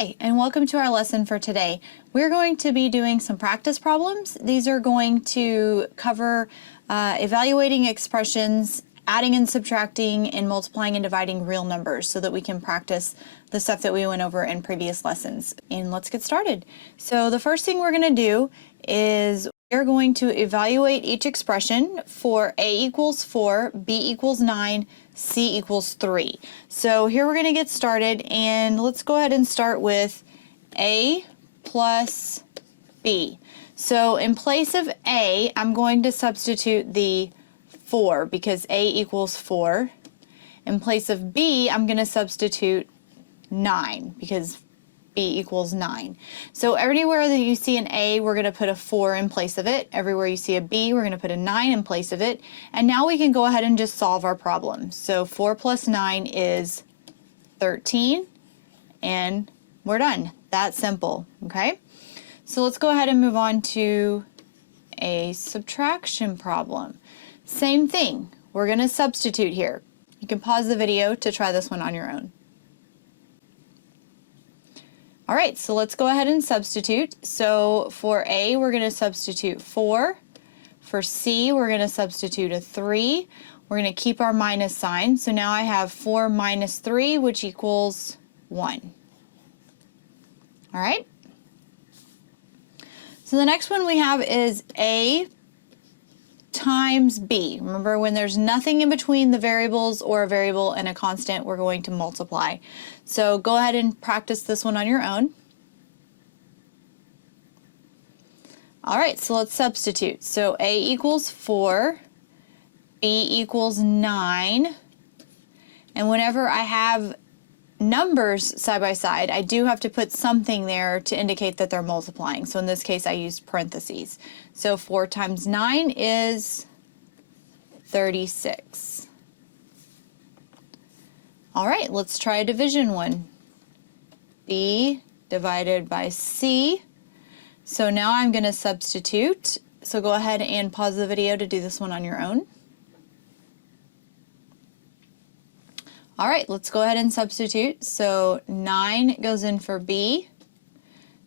Hi, and welcome to our lesson for today. We're going to be doing some practice problems. These are going to cover evaluating expressions, adding and subtracting, and multiplying and dividing real numbers so that we can practice the stuff that we went over in previous lessons. And let's get started. So the first thing we're going to do is we're going to evaluate each expression for a equals 4, b equals 9, c equals 3. So here we're going to get started, and let's go ahead and start with a plus b. So in place of a, I'm going to substitute the 4 because a equals 4. In place of b, I'm going to substitute 9 because b equals 9. So everywhere that you see an a, we're going to put a 4 in place of it. Everywhere you see a b, we're going to put a 9 in place of it. And now we can go ahead and just solve our problem. So 4 plus 9 is 13, and we're done. That's simple, okay? So let's go ahead and move on to a subtraction problem. Same thing. We're going to substitute here. You can pause the video to try this one on your own. All right, so let's go ahead and substitute. So for A, we're going to substitute 4. For C, we're going to substitute a 3. We're going to keep our minus sign. So now I have 4 minus 3, which equals 1. All right. So the next one we have is A times b. Remember, when there's nothing in between the variables or a variable and a constant, we're going to multiply. So go ahead and practice this one on your own. All right, so let's substitute. So a equals 4, b equals 9, and whenever I have numbers side by side, I do have to put something there to indicate that they're multiplying. So in this case, I used parentheses. So 4 times 9 is 36. All right, let's try a division one. B divided by C. So now I'm going to substitute. So go ahead and pause the video to do this one on your own. All right, let's go ahead and substitute. So 9 goes in for B.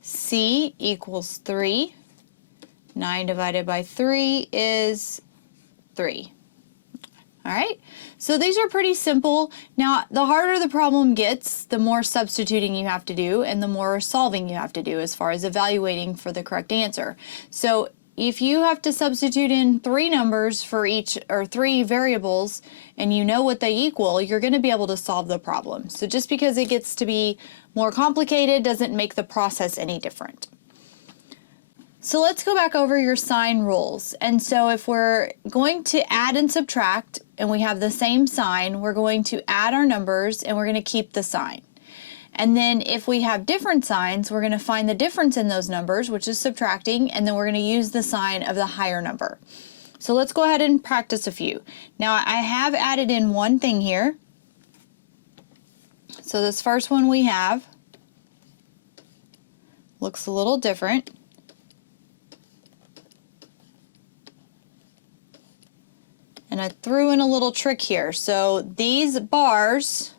C equals 3. 9 divided by 3 is 3. All right, so these are pretty simple. Now, the harder the problem gets, the more substituting you have to do and the more solving you have to do as far as evaluating for the correct answer. So if you have to substitute in 3 numbers for each, or 3 variables, and you know what they equal, you're going to be able to solve the problem. So just because it gets to be more complicated doesn't make the process any different. So let's go back over your sign rules. And so if we're going to add and subtract and we have the same sign, we're going to add our numbers and we're going to keep the sign. And then if we have different signs, we're going to find the difference in those numbers, which is subtracting, and then we're going to use the sign of the higher number. So let's go ahead and practice a few. Now I have added in one thing here. So this first one we have looks a little different. And I threw in a little trick here. So these bars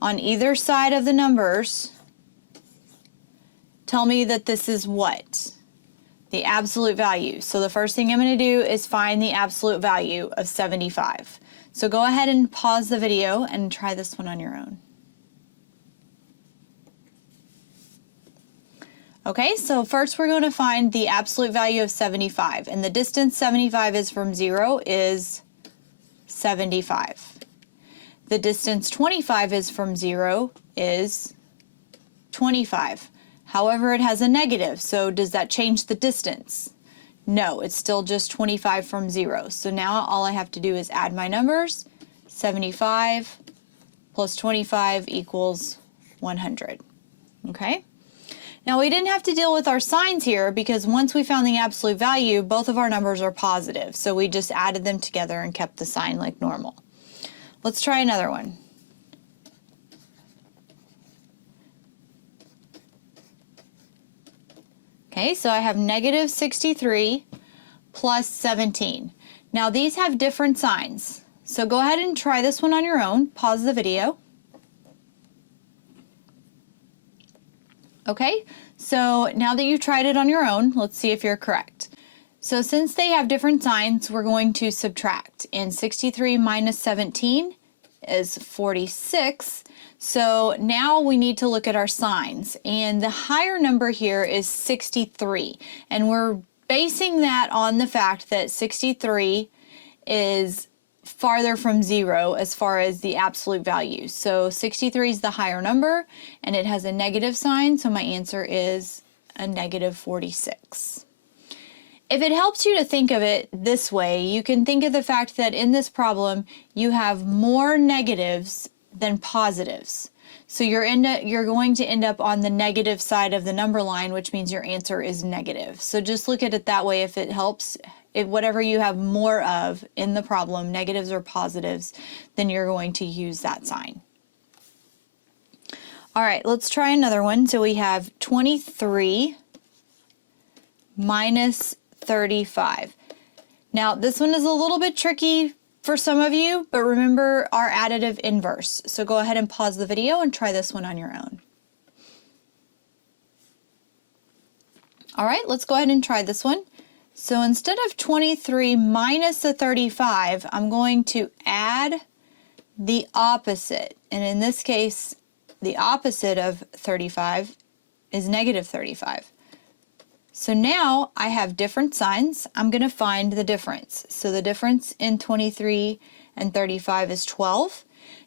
on either side of the numbers tell me that this is what? The absolute value. So the first thing I'm going to do is find the absolute value of 75. So go ahead and pause the video and try this one on your own. Okay, so first we're going to find the absolute value of 75, and the distance 75 is from 0 is 75. The distance 25 is from 0 is 25. However, it has a negative, so does that change the distance? No, it's still just 25 from 0. So now all I have to do is add my numbers. 75 plus 25 equals 100. Okay? Now we didn't have to deal with our signs here because once we found the absolute value, both of our numbers are positive. So we just added them together and kept the sign like normal. Let's try another one. Okay, so I have negative 63 plus 17. Now these have different signs. So go ahead and try this one on your own. Pause the video. Okay, so now that you've tried it on your own, let's see if you're correct. So since they have different signs, we're going to subtract. And 63 minus 17 is 46. So now we need to look at our signs. And the higher number here is 63. And we're basing that on the fact that 63 is farther from 0 as far as the absolute value. So 63 is the higher number, and it has a negative sign, so my answer is a negative 46. If it helps you to think of it this way, you can think of the fact that in this problem, you have more negatives than positives. So you're going to end up on the negative side of the number line, which means your answer is negative. So just look at it that way if it helps. If whatever you have more of in the problem, negatives or positives, then you're going to use that sign. All right, let's try another one. So we have 23 minus 35. Now this one is a little bit tricky for some of you, but remember our additive inverse. So go ahead and pause the video and try this one on your own. All right, let's go ahead and try this one. So instead of 23 minus the 35, I'm going to add the opposite. And in this case, the opposite of 35 is negative 35. So now I have different signs. I'm going to find the difference. So the difference in 23 and 35 is 12.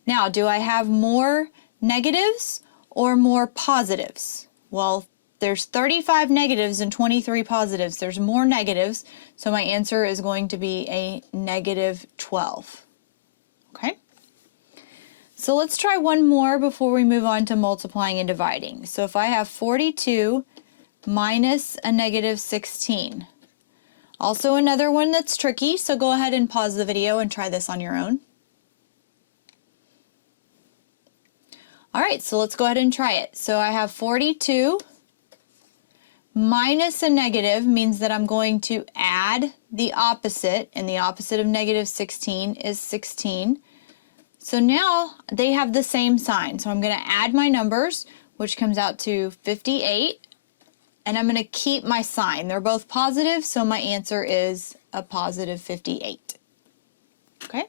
Now, do I have more negatives or more positives? Well, there's 35 negatives and 23 positives. There's more negatives, so my answer is going to be a negative 12. Okay? So let's try one more before we move on to multiplying and dividing. So if I have 42 minus a negative 16. Also another one that's tricky, so go ahead and pause the video and try this on your own. All right, so let's go ahead and try it. So I have 42 minus a negative means that I'm going to add the opposite, and the opposite of negative 16 is 16. So now they have the same sign. So I'm going to add my numbers, which comes out to 58. And I'm going to keep my sign. They're both positive, so my answer is a positive 58. Okay?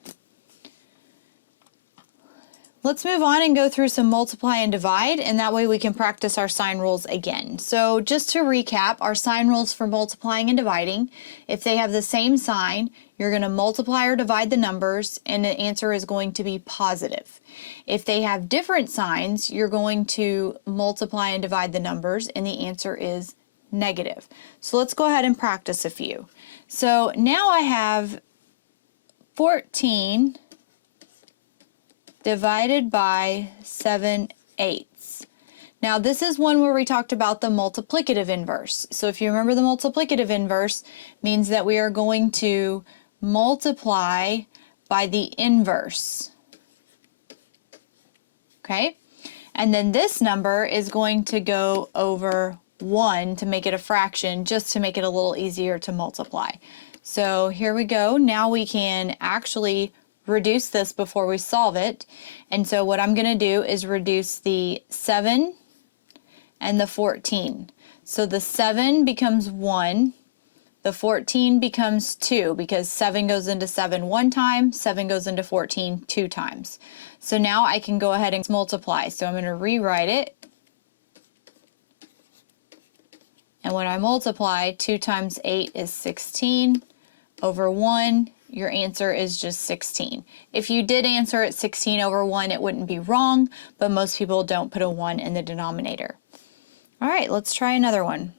Let's move on and go through some multiply and divide, and that way we can practice our sign rules again. So just to recap, our sign rules for multiplying and dividing, if they have the same sign, you're going to multiply or divide the numbers, and the answer is going to be positive. If they have different signs, you're going to multiply and divide the numbers, and the answer is negative. So let's go ahead and practice a few. So now I have 14 divided by 7/8. Now this is one where we talked about the multiplicative inverse. So if you remember, the multiplicative inverse means that we are going to multiply by the inverse. Okay? And then this number is going to go over 1 to make it a fraction, just to make it a little easier to multiply. So here we go. Now we can actually reduce this before we solve it. And so what I'm going to do is reduce the 7 and the 14. So the 7 becomes 1, the 14 becomes 2, because 7 goes into 7 one time, 7 goes into 14 two times. So now I can go ahead and multiply. So I'm going to rewrite it. And when I multiply, 2 times 8 is 16 over 1. Your answer is just 16. If you did answer it 16 over 1, it wouldn't be wrong, but most people don't put a 1 in the denominator. All right, let's try another one.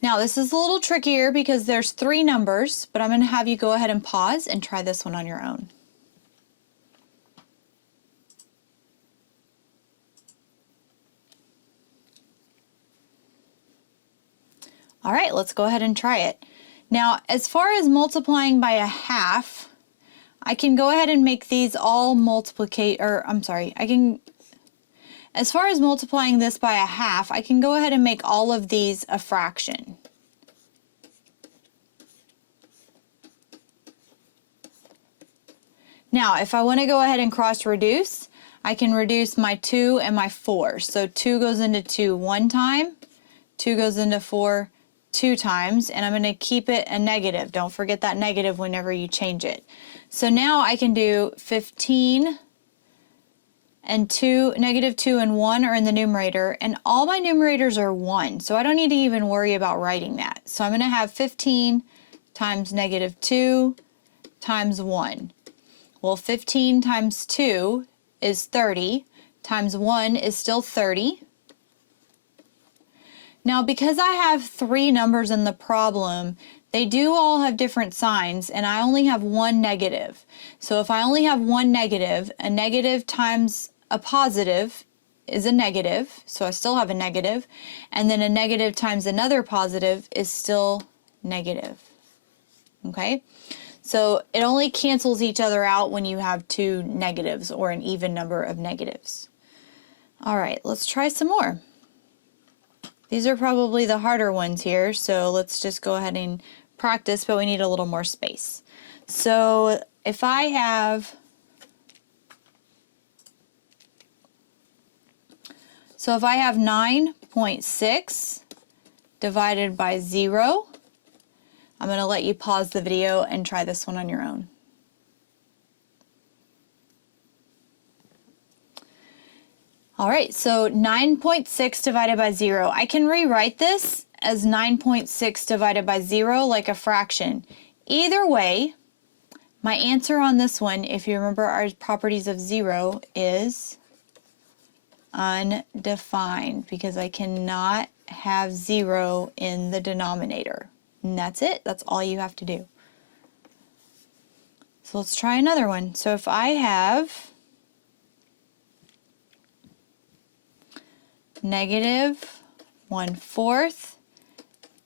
Now this is a little trickier because there's 3 numbers, but I'm going to have you go ahead and pause and try this one on your own. All right, let's go ahead and try it. Now, as far as multiplying by a half, I can go ahead and make these all as far as multiplying this by a half, I can go ahead and make all of these a fraction. Now, if I want to go ahead and cross reduce, I can reduce my 2 and my 4. So 2 goes into 2 one time, 2 goes into 4 2 times, and I'm going to keep it a negative. Don't forget that negative whenever you change it. So now I can do 15 and 2, negative 2 and 1 are in the numerator, and all my numerators are 1, so I don't need to even worry about writing that. So I'm going to have 15 times negative 2 times 1. Well, 15 times 2 is 30, times 1 is still 30. Now, because I have 3 numbers in the problem, they do all have different signs, and I only have one negative. So if I only have one negative, a negative times a positive is a negative, so I still have a negative, and then a negative times another positive is still negative. Okay? So it only cancels each other out when you have 2 negatives or an even number of negatives. All right, let's try some more. These are probably the harder ones here, so let's just go ahead and practice, but we need a little more space. So if I have 9.6 divided by 0, I'm going to let you pause the video and try this one on your own. All right, so 9.6 divided by 0. I can rewrite this as 9.6 divided by 0 like a fraction. Either way, my answer on this one, if you remember our properties of 0, is undefined because I cannot have 0 in the denominator. And that's it. That's all you have to do. So let's try another one. So if I have negative 1/4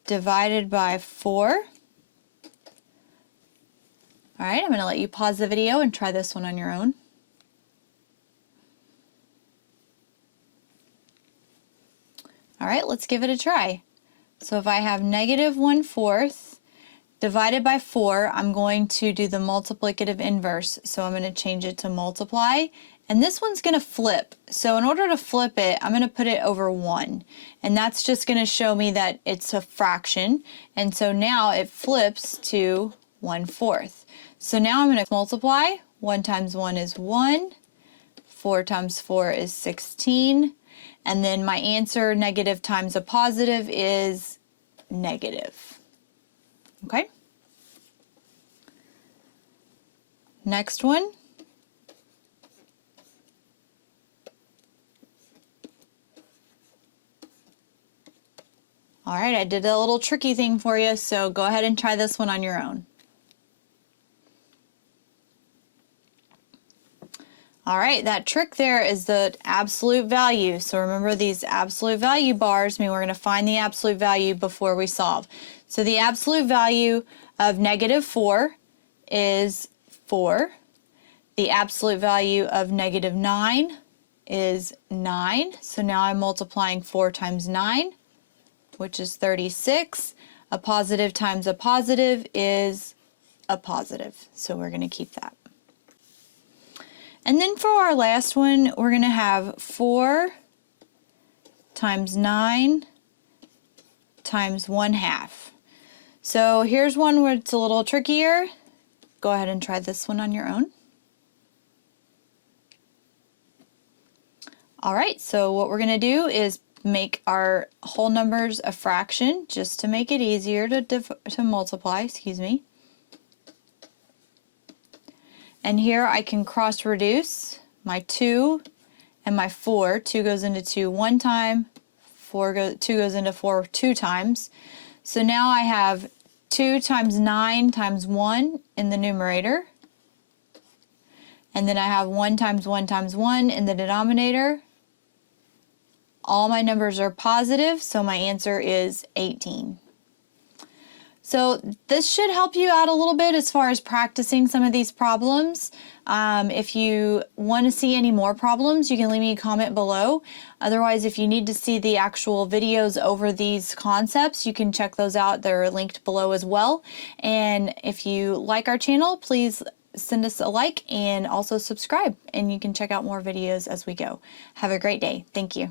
divided by 4. All right, I'm going to let you pause the video and try this one on your own. All right, let's give it a try. So if I have negative 1/4 divided by 4, I'm going to do the multiplicative inverse. So I'm going to change it to multiply. And this one's going to flip. So in order to flip it, I'm going to put it over 1. And that's just going to show me that it's a fraction. And so now it flips to 1/4. So now I'm going to multiply. 1 times 1 is 1. 4 times 4 is 16. And then my answer, negative times a positive, is negative. Okay? Next one. All right, I did a little tricky thing for you, so go ahead and try this one on your own. All right, that trick there is the absolute value. So remember, these absolute value bars mean we're going to find the absolute value before we solve. So the absolute value of negative 4 is 4. The absolute value of negative 9 is 9. So now I'm multiplying 4 times 9. Which is 36. A positive times a positive is a positive. So we're going to keep that. And then for our last one, we're going to have 4 times 9 times 1/2. So here's one where it's a little trickier. Go ahead and try this one on your own. All right, so what we're going to do is make our whole numbers a fraction just to make it easier to multiply, excuse me. And here I can cross reduce my 2 and my 4. 2 goes into 2 one time, 2 goes into 4 2 times. So now I have 2 times 9 times 1 in the numerator. And then I have 1 times 1 times 1 in the denominator. All my numbers are positive, so my answer is 18. So this should help you out a little bit as far as practicing some of these problems. If you want to see any more problems, you can leave me a comment below. Otherwise, if you need to see the actual videos over these concepts, you can check those out. They're linked below as well. And if you like our channel, please send us a like and also subscribe, and you can check out more videos as we go. Have a great day. Thank you.